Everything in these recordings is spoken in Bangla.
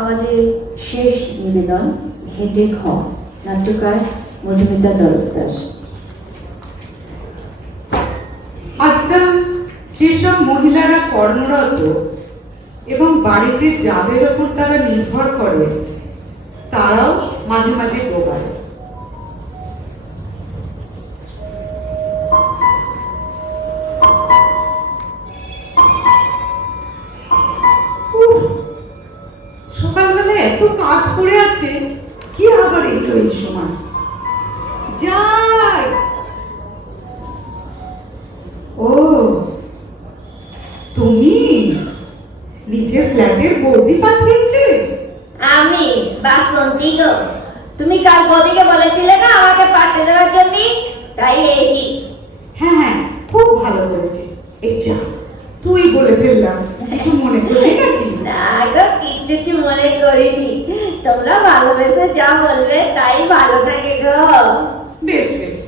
আমাদের শেষ নিবেদন, হেঁটে খ। নাট্যকার মধুমিতা দলদার আজকাল যেসব মহিলারা কর্মরত এবং বাড়িতে যাদের ওপর তারা নির্ভর করে, তারাও মাঝে মাঝে ডোবায় এত কাজ পড়ে আছে কি আবার এলো এই সময়? যাই। ও তুমি নিজের ফ্ল্যাটের বৌদি পাঠিয়েছে? আমি বাসন্তী গো। তুমি কাল বৌদিকে বলেছিলে না আমাকে পাঠিয়ে দেওয়ার জন্য? তাই এইছি হ্যাঁ হ্যাঁ খুব ভালো করেছিস এই যা তুই বলে ফেললাম। কিছু মনে নাকি? না গো কিচ্ছু কি মনে করিনি। তোমরা ভালোবেসে যা বলবে তাই ভালো থাকে গো। বেশ বেশ।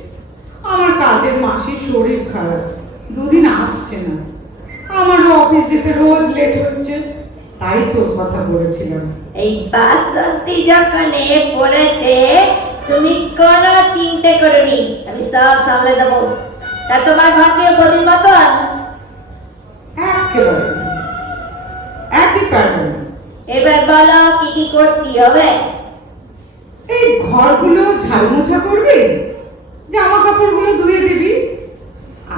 আমার কাজের মাসির শরীর খারাপ। দুদিন আসছে না। আমার অফিস যেতে রোজ লেট হচ্ছে। তাই তোর কথা বলেছিলাম। এই বাসন্তী যখন এ পড়েছে তুমি কোনো চিন্তা করনি। আমি সব সামলে দেবো। তা তোমার ঘরটিও বদির মতন একেবারে। না। এবার বলো কি কি করতে হবে? এই ঘরগুলো ঝাড়ু মোছা করবে? জামা কাপড়গুলো ধুয়ে দিবি?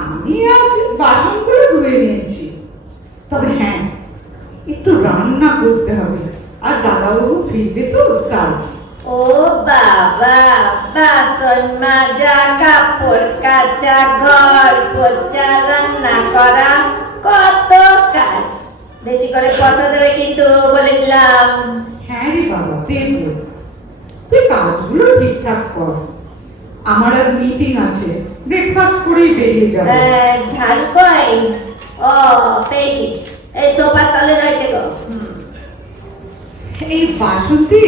আমি আজ বাসনগুলো ধুয়ে নিয়েছি। তবে হ্যাঁ একটু রান্না করতে হবে। আর দাদাবাবু ফিরবে তো তাই ও বাবা বাসন মাজা কাপড় কাচা ঘর পোচা রান্না করা কত কাজ। বেশি করে পয়সা দেবে কিন্তু বলে দিলাম। হ্যাঁ রে বাবা দেখব তুই কাজগুলো ঠিকঠাক কর। আমার আর মিটিং আছে। ব্রেকফাস্ট করেই বেরিয়ে যাব। ঝাড়ু কই? ও পেয়েছি। এই সোফার তলে রয়েছে গো। এই বাসন্তী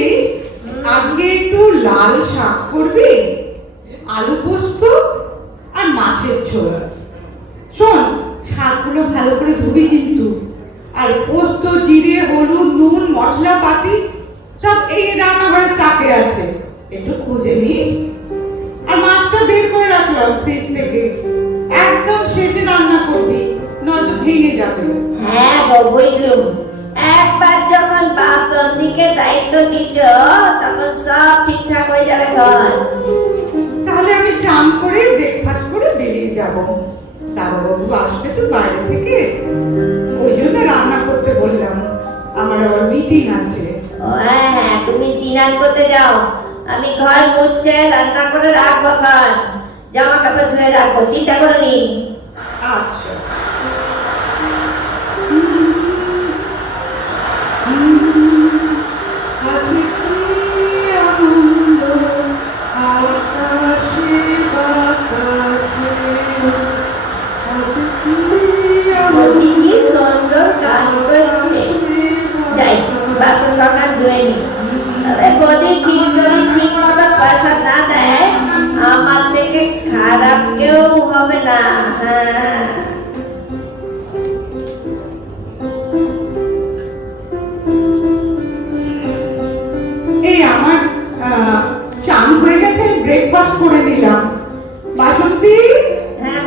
আজকে একটু লাল শাক করবি আলু পোস্ত আর মাছের ঝোল। শোন শাকগুলো ভালো করে ধুবি কিন্তু। আর পোস্ত জিরে হলুদ নুন মশলা পাতি সব এই রান্নাঘরের তাকে আছে। একটু খুঁজে নিস। আর মাছটা বের করে রাখলাম ফ্রিজ থেকে। একদম শেষে রান্না করবি নয়তো ভেঙে যাবে। হ্যাঁ বুঝলুম। একবার যখন বাসন দিকে দায়িত্ব দিচ্ছ তখন সব ঠিকঠাক হয়ে যাবে ঘর। তাহলে আমি চান করে ব্রেকফাস্ট করে বেরিয়ে যাব। দাদাবাবু আসবে তো বাইরে। মিটিং আছে। হ্যাঁ হ্যাঁ তুমি স্নান করতে যাও। আমি ঘর মুছছে রান্না করে রাখব ঘর। জামা কাপড় ধুয়ে রাখব চিন্তা করো নি। আচ্ছা। বাসন বাসন ধুয়ে তবে যদি ঠিক মতো পয়সা না দেয় আমার থেকে খারাপ কেউ হবে না। হ্যাঁ। এই আমার চান হয়ে গেছে ব্রেকফাস্ট করে নিলাম। বাসন্তী হ্যাঁ,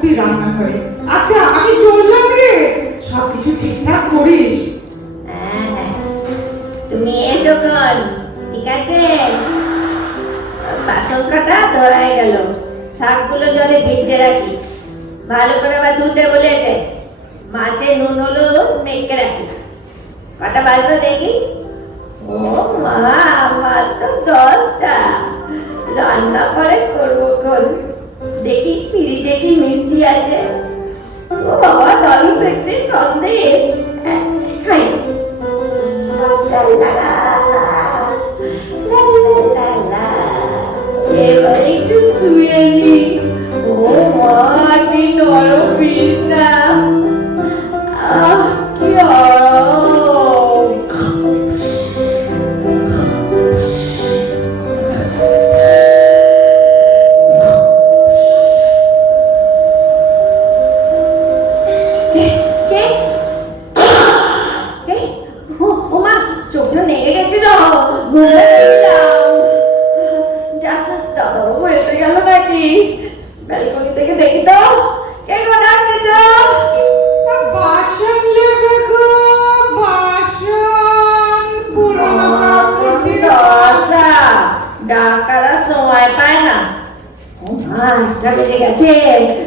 তুই রান্না করে তুমি এসো কোন ঠিক আছে? বাসন কাটা, ধরাই গেল। শাকগুলো জলে ভিজে রাখি। ভালো করে আবার ধুতে বলেছে। মাছে নুন, হলুদ, মেখে রাখি। কটা বাজবে দেখি? 수연이 오마 니 괴롭히나 아 귀여워 Cái, cái, ô, ô má, chụp nó nè cái cái আহ কি আরাম কে কে আটটা বেজে গেছে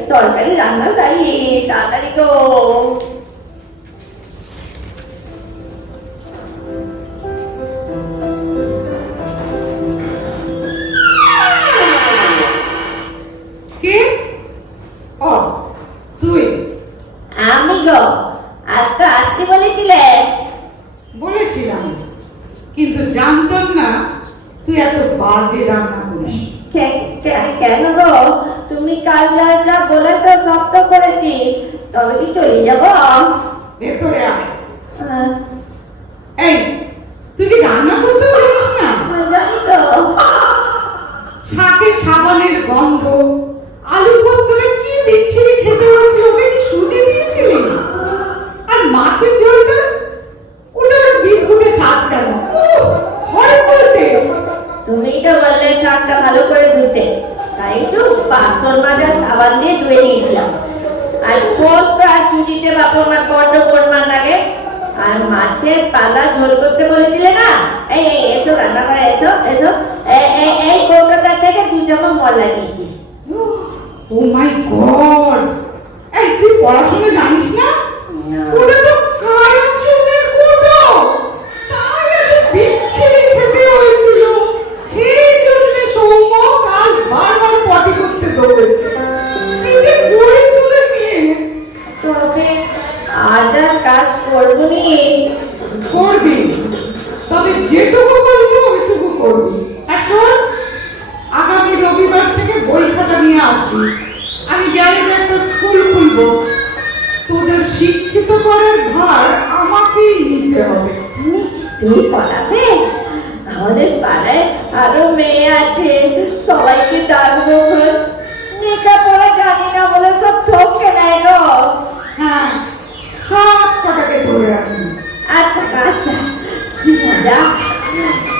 তরকারি রান্না সারি তাড়াতাড়ি গো কে ও তুই আমি গো আজ তো আসতে বলেছিলে বলেছিলাম কিন্তু জানতাম না তুই এত বাজে রান্না কেন গো? তুমি কাল যা যা বলেছ সব তো করেছি তবে কি চলে যাব। ভেতরে আয় আহ, এই তুই কি রান্না করতে তুমি তো বললে শাকটা ভালো করে ধুতে। তাই তো বাসন মাজা, সাবান দিয়ে ধুয়ে নিয়েছিলাম। আর পোস্ত আর সুজিতে বাপর আমার বড্ড পরিমাণ লাগে। আর মাছের পালা ঝোল করতে বলেছিলে না? এই আমাদের পাড়ায় আরও মেয়ে আছে। সবাইকে ডাকবো জানি না বলে সব ঠকে নেয় গো। হ্যাঁ সব ধরে আচ্ছা আচ্ছা কি